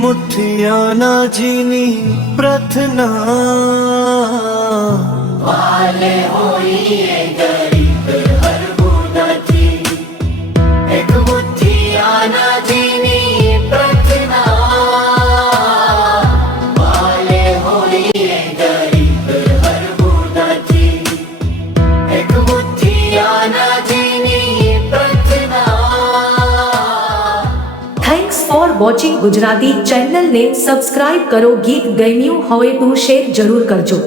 मुठिया न जीनी प्रार्थना થેન્ક્સ ફોર વોચિંગ ગુજરાતી ચેનલને સબસ્ક્રાઇબ કરો ગીત ગમ્યું હોય તો શેર જરૂર કરજો